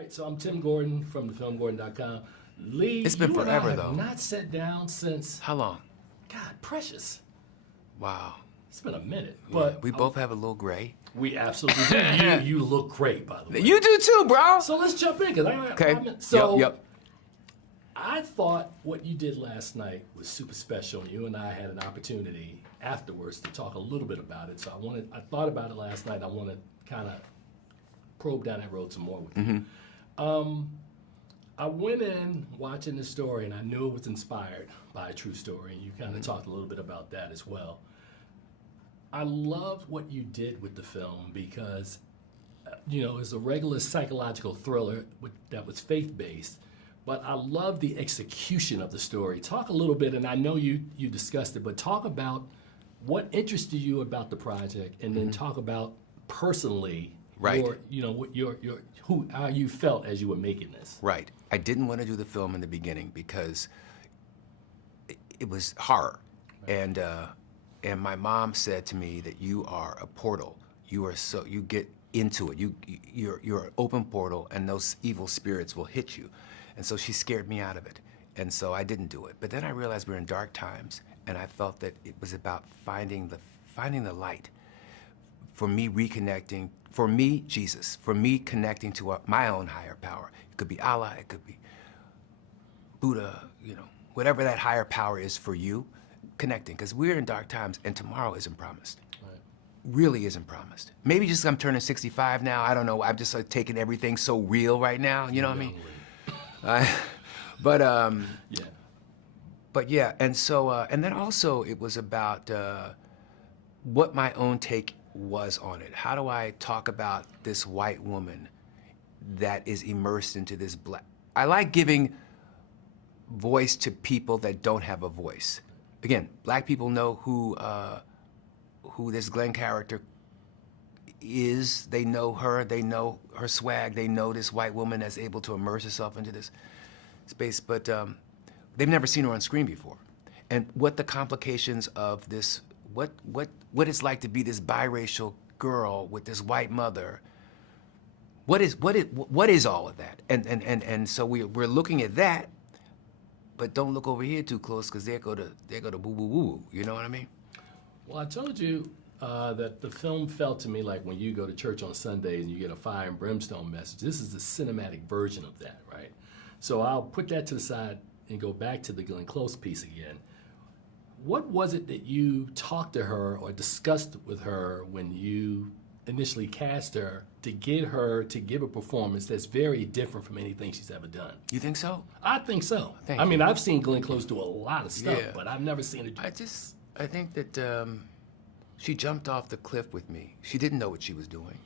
right, so I'm Tim Gordon from thefilmgordon.com. Lee, It's been you forever, and I have though. not sat down since, How long? God, precious. Wow. It's been a minute. Yeah, But we both have a little gray. we absolutely do. You look great, by the way. You do too, bro. So let's jump in, because Okay. Yep. I thought what you did last night was super special, and you and I had an opportunity afterwards to talk a little bit about it. So I thought about it last night. I want to kind of probe down that road some more with you. I went in watching the story, and I knew it was inspired by a true story, and you kind of talked a little bit about that as well. I loved what you did with the film because, it's a regular psychological thriller that was faith-based, but I love the execution of the story. Talk a little bit, and I know you discussed it, but talk about what interested you about the project, and then talk about personally, Right. how you felt as you were making this. Right. I didn't want to do the film in the beginning because it was horror, and my mom said to me that you are a portal. You get into it. You're an open portal, and those evil spirits will hit you, and so she scared me out of it, and so I didn't do it. But then I realized we're in dark times, and I felt that it was about finding the light. For me reconnecting, for me Jesus, for me connecting to my own higher power. It could be Allah, it could be Buddha, whatever that higher power is for you, connecting, because we're in dark times and tomorrow isn't promised. Right. Really isn't promised. Maybe just I'm turning 65 now, I don't know, I'm just taking everything so real right now, you know what I mean? But yeah, and so, and then also it was about what my own take was on it. How do I talk about this white woman that is immersed into this black? I like giving voice to people that don't have a voice. Again, black people know who this Glenn character is. They know her swag. They know this white woman that's able to immerse herself into this space, but they've never seen her on screen before. And what the complications of this, what it's like to be this biracial girl with this white mother. What is all of that? And so we're looking at that, but don't look over here too close, because they go to boo boo woo. You know what I mean? Well, I told you that the film felt to me like when you go to church on Sundays and you get a fire and brimstone message. This is the cinematic version of that, right? So I'll put that to the side and go back to the Glenn Close piece again. What was it that you talked to her or discussed with her when you initially cast her to get her to give a performance that's very different from anything she's ever done? You think so? I think so. Thank I mean, you. I've seen Glenn Close do a lot of stuff, Yeah. but I've never seen it. I think that she jumped off the cliff with me. She didn't know what she was doing.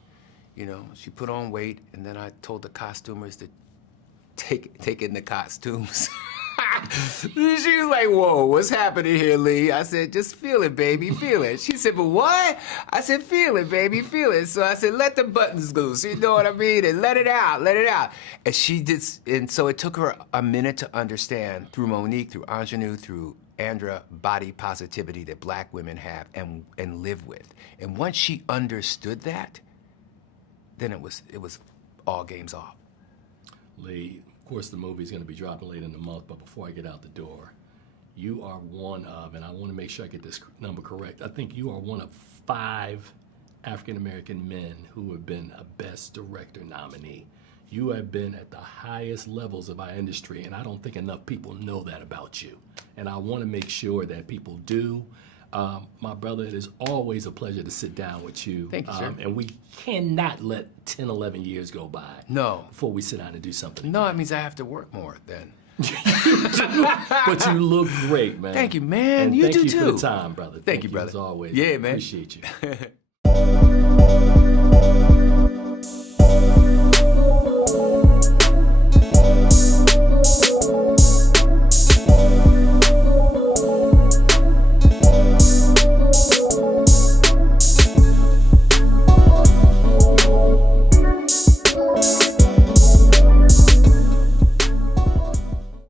She put on weight, and then I told the costumers to take in the costumes. She was like, whoa, what's happening here, Lee? I said, just feel it, baby, feel it. She said, but what? I said, feel it, baby, feel it. So I said, let the buttons loose, you know what I mean? And let it out, let it out. And she did, and so it took her a minute to understand through Monique, through Ingenue, through Andra, body positivity that black women have and live with. And once she understood that, then it was all games off. Lee, of course, the movie is going to be dropping later in the month, but before I get out the door, you are one of, and I want to make sure I get this number correct, I think you are one of 5 African-American men who have been a Best Director nominee. You have been at the highest levels of our industry, and I don't think enough people know that about you. And I want to make sure that people do. My brother, it is always a pleasure to sit down with you. Thank you, sir. And we cannot let 10, 11 years go by No. before we sit down and do something. No, it means I have to work more then. But you look great, man. Thank you, man. And You thank do you too. for the time, brother. Thank you, brother. As always. Yeah, man. Appreciate you.